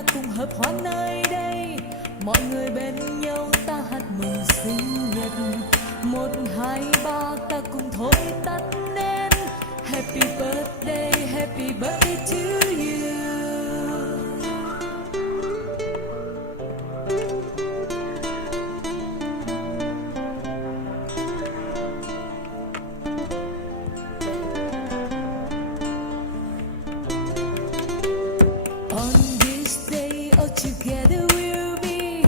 ta cùng hợp hoa nơi đây, mọi người bên nhau ta hát mừng sinh nhật. 1, 2, 3 ta cùng thổi tắt nến. Happy birthday to you. On this day, all together we'll be.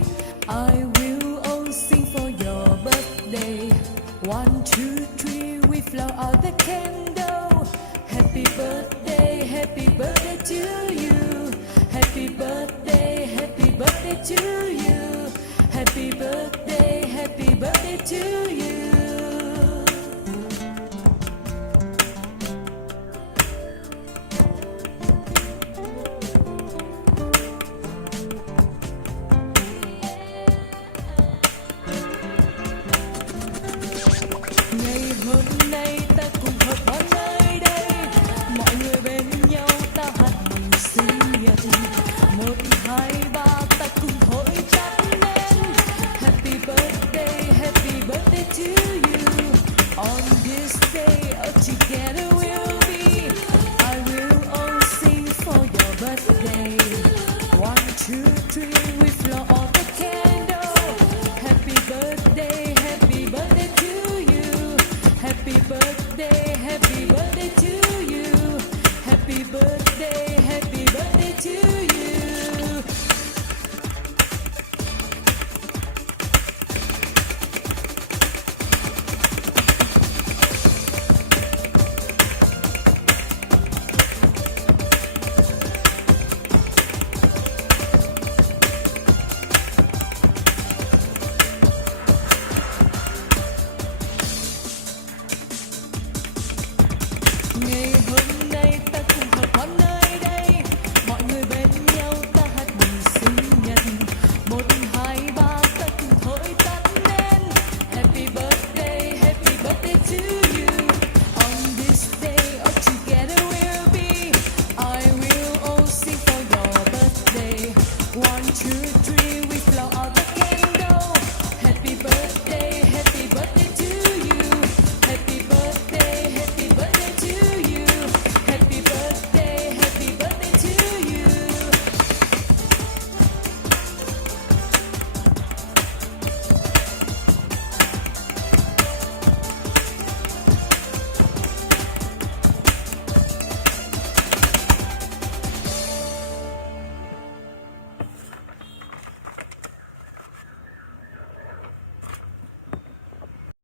I will all sing for your birthday. 1, 2, 3, we blow out the candle. Happy birthday to you. Happy birthday to you. Happy birthday to you. Ngày hôm nay ta cùng hợp hoa nơi đây, mọi người bên nhau ta hát mừng sinh nhật. 1, 2, 3 ta cùng thổi tắt nến. Happy birthday to you. On this day, all together we'll be. I will all sing for your birthday. 1, 2, 3, we